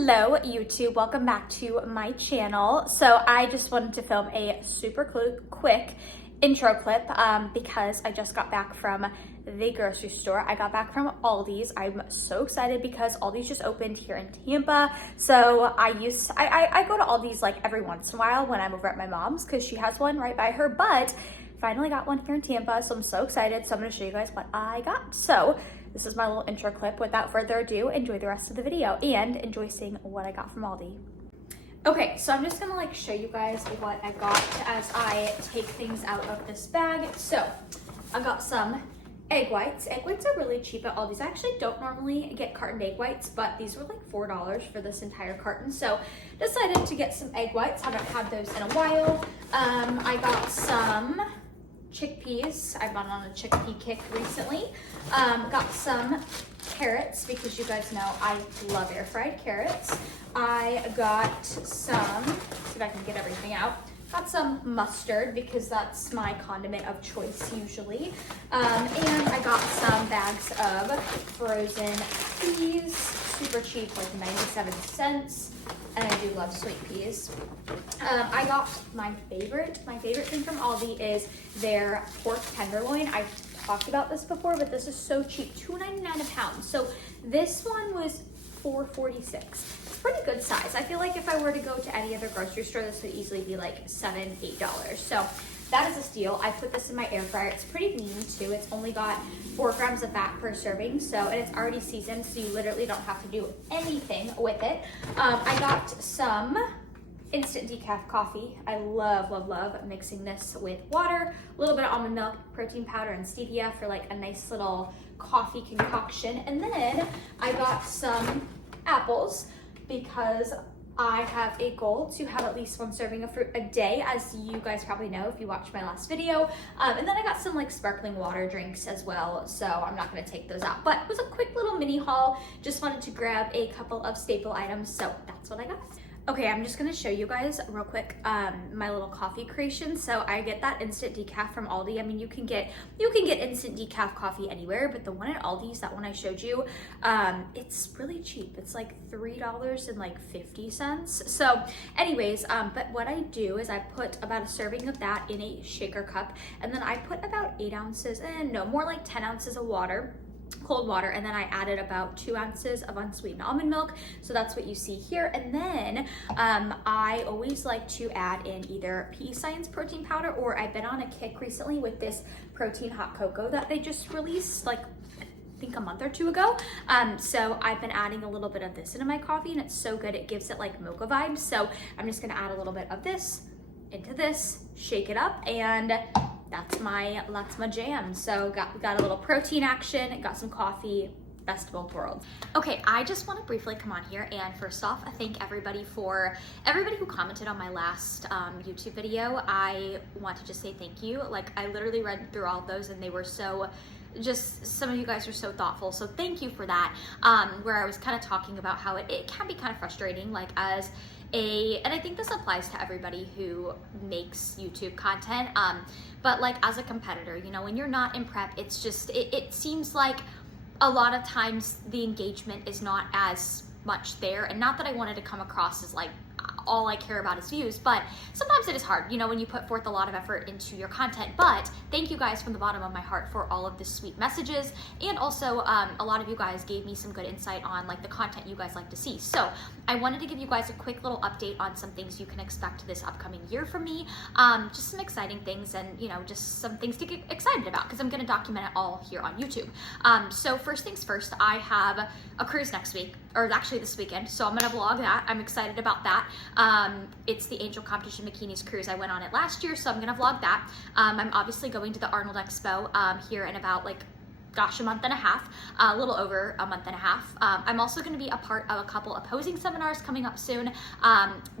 Hello YouTube, welcome back to my channel. So I just wanted to film a super quick intro clip because I just got back from the grocery store. I got back from Aldi's. I'm so excited because Aldi's just opened here in Tampa. So I go to Aldi's like every once in a while when I'm over at my mom's because she has one right by her, but finally got one here in Tampa, so I'm so excited. So I'm gonna show you guys what I got. So this is my little intro clip. Without further ado, enjoy the rest of the video and enjoy seeing what I got from Aldi. Okay, so I'm just gonna like show you guys what I got as I take things out of this bag. So I got some egg whites. Egg whites are really cheap at Aldi's. I actually don't normally get cartoned egg whites, but these were like $4 for this entire carton. So decided to get some egg whites. Haven't had those in a while. I got some chickpeas. I've been on a chickpea kick recently. Got some carrots because you guys know I love air fried carrots. I got some, see if I can get everything out. Got some mustard because that's my condiment of choice usually. And I got some bags of frozen peas, super cheap, like 97 cents. And I do love sweet peas. I got my favorite thing from Aldi is their pork tenderloin. I've talked about this before, but this is so cheap, $2.99 a pound. So this one was $4.46. It's pretty good size. I feel like if I were to go to any other grocery store, this would easily be like $7, $8. So that is a steal. I put this in my air fryer. It's pretty lean too. It's only got 4 grams of fat per serving. So, and it's already seasoned, so you literally don't have to do anything with it. I got some instant decaf coffee. I love mixing this with water, a little bit of almond milk, protein powder, and stevia for like a nice little coffee concoction. And then I got some apples because I have a goal to have at least 1 serving of fruit a day, as you guys probably know if you watched my last video. And then I got some like sparkling water drinks as well, so I'm not gonna take those out. But it was a quick little mini haul. Just wanted to grab a couple of staple items, so that's what I got. Okay, I'm just gonna show you guys real quick my little coffee creation. So I get that instant decaf from Aldi. I mean, you can get instant decaf coffee anywhere, but the one at Aldi's, that one I showed you, it's really cheap. It's like $3.50. So anyways, but what I do is I put about a serving of that in a shaker cup, and then I put about 8 ounces, no, more like 10 ounces of water, cold water, and then I added about 2 ounces of unsweetened almond milk. So that's what you see here. And then I always like to add in either PESCIENCE protein powder, or I've been on a kick recently with this protein hot cocoa that they just released like I think a month or 2 ago. So I've been adding a little bit of this into my coffee, and it's so good. It gives it like mocha vibes. So I'm just gonna add a little bit of this into this, shake it up, and that's my jam. So got a little protein action, got some coffee, best of both worlds. Okay, I just want to briefly come on here and first off, I thank everybody who commented on my last YouTube video. I want to just say thank you. Like, I literally read through all of those, and they were so, just some of you guys are so thoughtful, so thank you for that. Where I was kind of talking about how it can be kind of frustrating, like and I think this applies to everybody who makes YouTube content, but like as a competitor, you know, when you're not in prep, it's just, it seems like a lot of times the engagement is not as much there. And not that I wanted to come across as like all I care about is views, but sometimes it is hard, you know, when you put forth a lot of effort into your content. But thank you guys from the bottom of my heart for all of the sweet messages, and also a lot of you guys gave me some good insight on like the content you guys like to see. So I wanted to give you guys a quick little update on some things you can expect this upcoming year from me, just some exciting things, and you know, just some things to get excited about because I'm going to document it all here on YouTube. So first things first, I have a cruise next week, or actually this weekend, so I'm going to vlog that. I'm excited about that. It's the Angel Competition Bikinis cruise. I went on it last year, so I'm gonna vlog that. I'm obviously going to the Arnold Expo here in about like, gosh, a month and a half, a little over a month and a half. I'm also going to be a part of a couple opposing seminars coming up soon.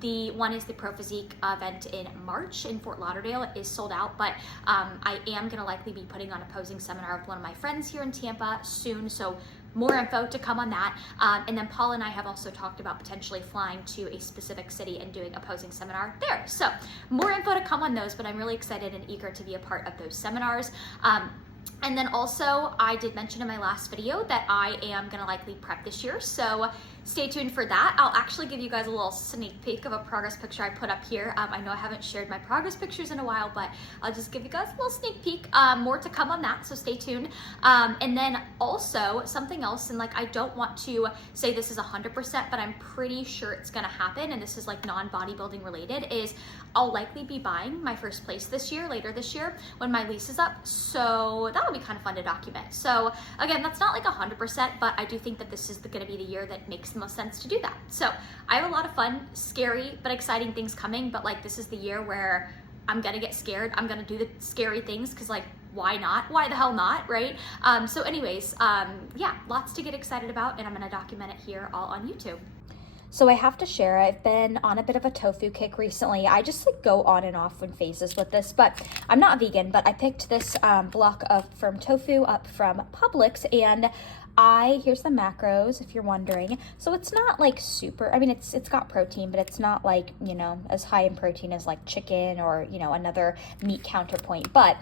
The one is the Pro Physique event in March in Fort Lauderdale. It is sold out, but I am going to likely be putting on opposing seminar with one of my friends here in Tampa soon, so more info to come on that. And then Paul and I have also talked about potentially flying to a specific city and doing opposing seminar there. So more info to come on those, but I'm really excited and eager to be a part of those seminars. And then also, I did mention in my last video that I am gonna likely prep this year. So stay tuned for that. I'll actually give you guys a little sneak peek of a progress picture I put up here. I know I haven't shared my progress pictures in a while, but I'll just give you guys a little sneak peek. More to come on that, so stay tuned. And then also something else, and like I don't want to say this is 100%, but I'm pretty sure it's gonna happen, and this is like non-bodybuilding related, is I'll likely be buying my first place this year, later this year, when my lease is up. So that'll be kind of fun to document. So again, that's not like 100%, but I do think that this is gonna be the year that makes the most sense to do that. So I have a lot of fun, scary, but exciting things coming, but like this is the year where I'm gonna get scared. I'm gonna do the scary things because like, why not? Why the hell not, right? So anyways, yeah, lots to get excited about, and I'm gonna document it here all on YouTube. So I have to share, I've been on a bit of a tofu kick recently. I just like go on and off in phases with this, but I'm not vegan, but I picked this block of firm tofu up from Publix, and here's the macros if you're wondering. So it's not like super, I mean, it's got protein, but it's not like, you know, as high in protein as like chicken or, you know, another meat counterpoint. But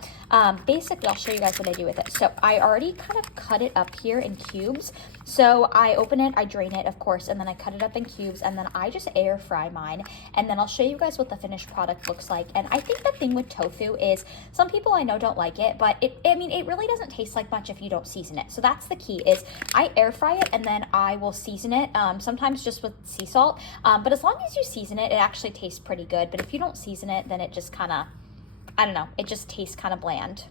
basically, I'll show you guys what I do with it. So I already kind of cut it up here in cubes. So I open it, I drain it, of course, and then I cut it up in cubes, and then I just air fry mine, and then I'll show you guys what the finished product looks like. And I think the thing with tofu is some people I know don't like it, but I mean, it really doesn't taste like much if you don't season it. So that's the key, is I air fry it and then I will season it, sometimes just with sea salt, but as long as you season it, it actually tastes pretty good. But if you don't season it, then it just kind of, I don't know, it just tastes kind of bland.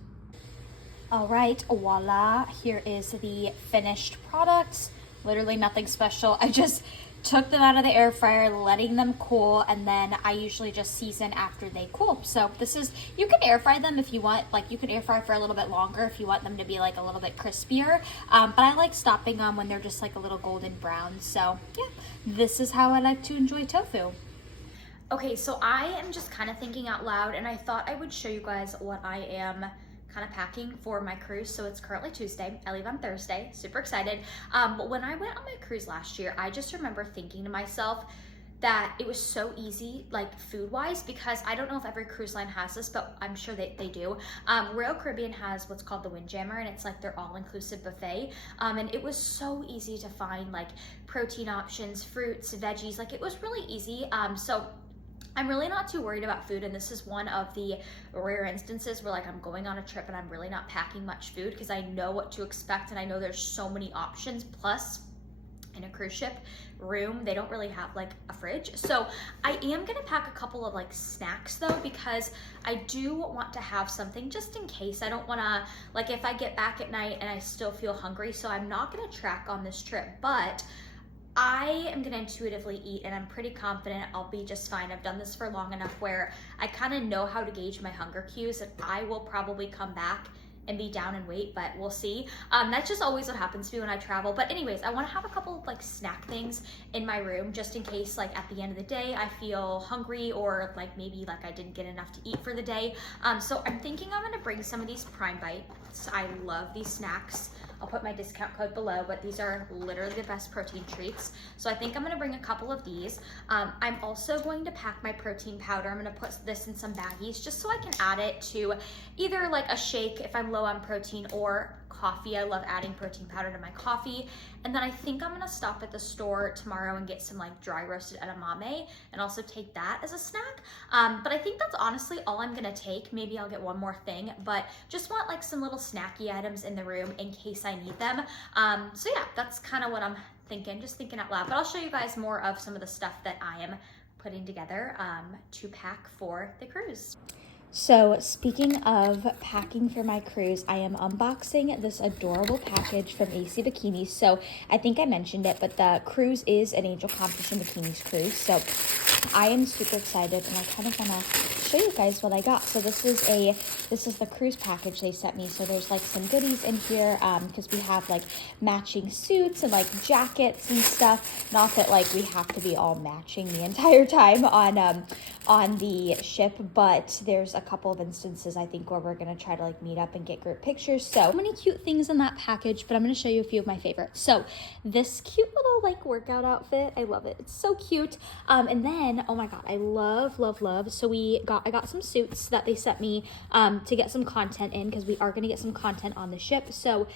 All right, voila, here is the finished product. Literally nothing special. I just took them out of the air fryer, letting them cool, and then I usually just season after they cool. So this is, you can air fry them if you want, like you can air fry for a little bit longer if you want them to be like a little bit crispier, but I like stopping them when they're just like a little golden brown. So yeah, this is how I like to enjoy tofu. Okay, so I am just kind of thinking out loud, and I thought I would show you guys what I am kind of packing for my cruise. So it's currently Tuesday. I leave on Thursday. Super excited. But when I went on my cruise last year, I just remember thinking to myself that it was so easy, like food-wise, because I don't know if every cruise line has this, but I'm sure they do. Royal Caribbean has what's called the Windjammer, and it's like their all-inclusive buffet. And it was so easy to find like protein options, fruits, veggies, like it was really easy. So I'm really not too worried about food, and this is one of the rare instances where like I'm going on a trip and I'm really not packing much food because I know what to expect, and I know there's so many options. Plus, in a cruise ship room, they don't really have like a fridge. So I am gonna pack a couple of like snacks though, because I do want to have something just in case. I don't wanna, like if I get back at night and I still feel hungry, so I'm not gonna track on this trip, but I am gonna intuitively eat, and I'm pretty confident I'll be just fine. I've done this for long enough where I kind of know how to gauge my hunger cues, and I will probably come back and be down and weight, but we'll see. That's just always what happens to me when I travel. But anyways, I wanna have a couple of like snack things in my room just in case like at the end of the day I feel hungry, or like maybe like I didn't get enough to eat for the day. So I'm thinking I'm gonna bring some of these Prime Bites. I love these snacks. I'll put my discount code below, but these are literally the best protein treats. So I think I'm gonna bring a couple of these. I'm also going to pack my protein powder. I'm gonna put this in some baggies just so I can add it to either like a shake if I'm low on protein, or coffee. I love adding protein powder to my coffee. And then I think I'm gonna stop at the store tomorrow and get some like dry roasted edamame and also take that as a snack. But I think that's honestly all I'm gonna take. Maybe I'll get one more thing, but just want like some little snacky items in the room in case I need them. So yeah, that's kind of what I'm thinking, just thinking out loud. But I'll show you guys more of some of the stuff that I am putting together to pack for the cruise. So speaking of packing for my cruise, I am unboxing this adorable package from AC Bikinis. So I think I mentioned it, but the cruise is an Angel Competition Bikinis cruise. So I am super excited, and I kind of want to show you guys what I got. So this is the cruise package they sent me. So there's like some goodies in here because we have like matching suits and like jackets and stuff. Not that like we have to be all matching the entire time on the ship, but there's a couple of instances I think where we're gonna try to like meet up and get group pictures. So many cute things in that package, but I'm gonna show you a few of my favorites. So this cute little like workout outfit, I love it. It's so cute. And then, oh my God, I love. So I got some suits that they sent me to get some content in, because we are gonna get some content on the ship. So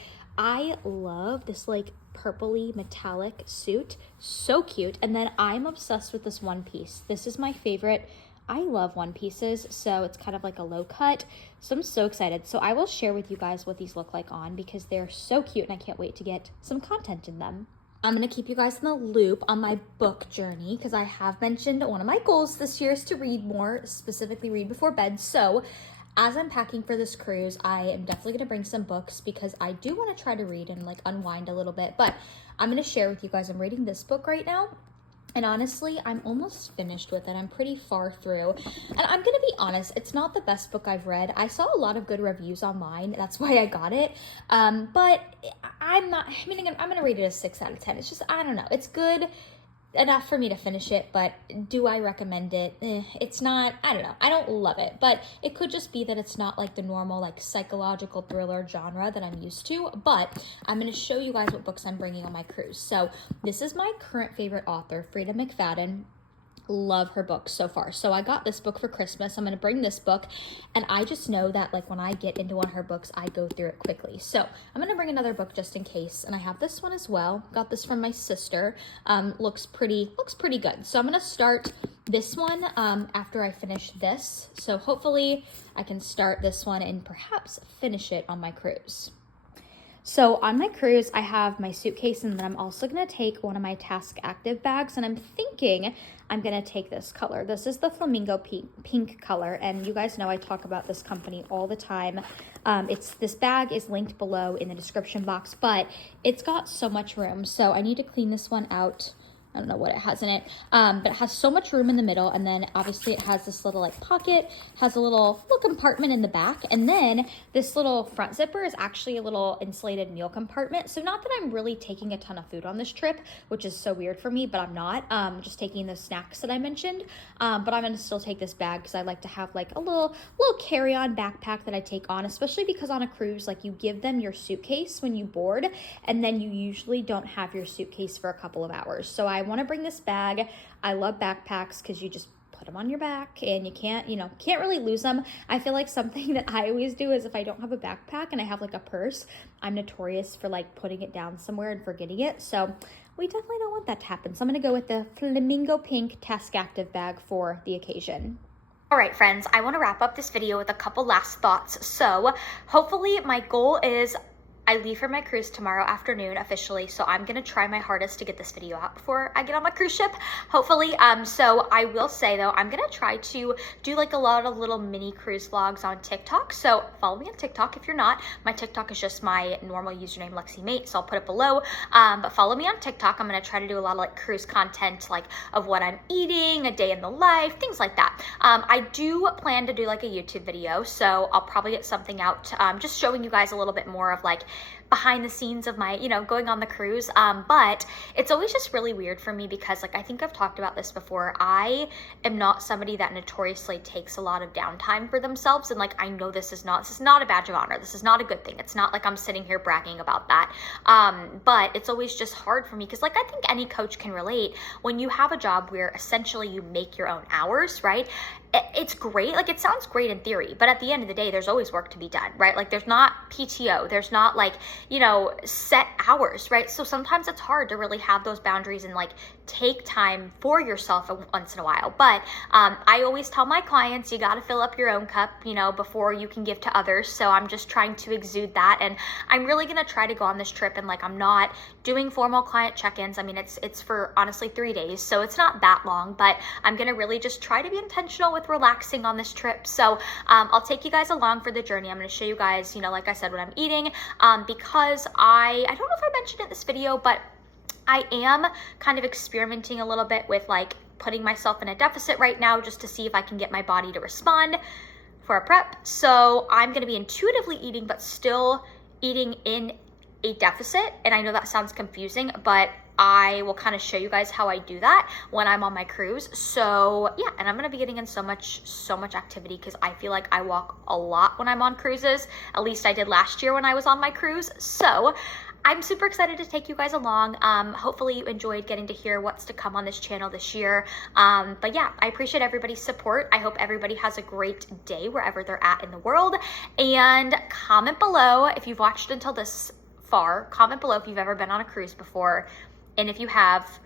I love this like purpley metallic suit. So cute. And then I'm obsessed with this one piece. This is my favorite. I love one pieces, so it's kind of like a low cut. So I'm so excited. So I will share with you guys what these look like on because they're so cute and I can't wait to get some content in them. I'm going to keep you guys in the loop on my book journey because I have mentioned one of my goals this year is to read more, specifically read before bed. So as I'm packing for this cruise, I am definitely going to bring some books because I do want to try to read and like unwind a little bit. But I'm going to share with you guys, I'm reading this book right now. And honestly, I'm almost finished with it. I'm pretty far through. And I'm going to be honest, it's not the best book I've read. I saw a lot of good reviews online. That's why I got it. But I'm going to rate it a 6 out of 10. It's just, I don't know. It's good enough for me to finish it, but do I recommend it? It's not, I don't know. I don't love it, but it could just be that it's not like the normal like psychological thriller genre that I'm used to, but I'm going to show you guys what books I'm bringing on my cruise. So this is my current favorite author, Frida McFadden. Love her books so far. So I got this book for Christmas. I'm going to bring this book, and I just know that like when I get into one of her books, I go through it quickly. So I'm going to bring another book just in case, and I have this one as well. Got this from my sister. Looks pretty good. So I'm going to start this one after I finish this. So hopefully I can start this one and perhaps finish it on my cruise. So on my cruise, I have my suitcase, and then I'm also going to take one of my Taske Active bags, and I'm thinking I'm going to take this color. This is the flamingo pink color, and you guys know I talk about this company all the time. This bag is linked below in the description box, but it's got so much room, so I need to clean this one out. I don't know what it has in it, but it has so much room in the middle, and then obviously it has this little like pocket, has a little compartment in the back, and then this little front zipper is actually a little insulated meal compartment. So not that I'm really taking a ton of food on this trip, which is so weird for me, but I'm not. Just taking the snacks that I mentioned, but I'm gonna still take this bag because I like to have like a little carry-on backpack that I take on, especially because on a cruise, like you give them your suitcase when you board, and then you usually don't have your suitcase for a couple of hours. So I want to bring this bag. I love backpacks because you just put them on your back and you can't really lose them. I feel like something that I always do is if I don't have a backpack and I have like a purse, I'm notorious for like putting it down somewhere and forgetting it. So we definitely don't want that to happen. So I'm going to go with the flamingo pink Taske Active bag for the occasion. All right, friends, I want to wrap up this video with a couple last thoughts. So hopefully my goal is I leave for my cruise tomorrow afternoon officially, so I'm gonna try my hardest to get this video out before I get on my cruise ship, hopefully. So I will say though, I'm gonna try to do like a lot of little mini cruise vlogs on TikTok. So follow me on TikTok if you're not. My TikTok is just my normal username, lexiemait, so I'll put it below. But follow me on TikTok. I'm gonna try to do a lot of like cruise content, like of what I'm eating, a day in the life, things like that. I do plan to do like a YouTube video, so I'll probably get something out, just showing you guys a little bit more of like behind the scenes of my, going on the cruise. But it's always just really weird for me because like, I think I've talked about this before. I am not somebody that notoriously takes a lot of downtime for themselves. And like, I know this is not a badge of honor. This is not a good thing. It's not like I'm sitting here bragging about that. But it's always just hard for me because like, I think any coach can relate when you have a job where essentially you make your own hours, right? It's great. Like it sounds great in theory, but at the end of the day, there's always work to be done, right? Like there's not PTO, there's not like, set hours, right? So sometimes it's hard to really have those boundaries and like take time for yourself once in a while. But I always tell my clients, you got to fill up your own cup, before you can give to others. So I'm just trying to exude that. And I'm really going to try to go on this trip and like, I'm not doing formal client check-ins. I mean, it's for honestly 3 days, so it's not that long, but I'm going to really just try to be intentional with relaxing on this trip. So I'll take you guys along for the journey. I'm going to show you guys, like I said, what I'm eating, because I don't know if I mentioned it in this video, but I am kind of experimenting a little bit with like putting myself in a deficit right now just to see if I can get my body to respond for a prep. So I'm going to be intuitively eating, but still eating in a deficit. And I know that sounds confusing, but I will kind of show you guys how I do that when I'm on my cruise. So yeah, and I'm going to be getting in so much activity because I feel like I walk a lot when I'm on cruises. At least I did last year when I was on my cruise. So I'm super excited to take you guys along. Hopefully you enjoyed getting to hear what's to come on this channel this year. But yeah, I appreciate everybody's support. I hope everybody has a great day wherever they're at in the world. And comment below if you've watched until this far. Comment below if you've ever been on a cruise before, and if you have,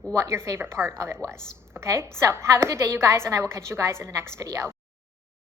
what your favorite part of it was. Okay, so have a good day, you guys, and I will catch you guys in the next video.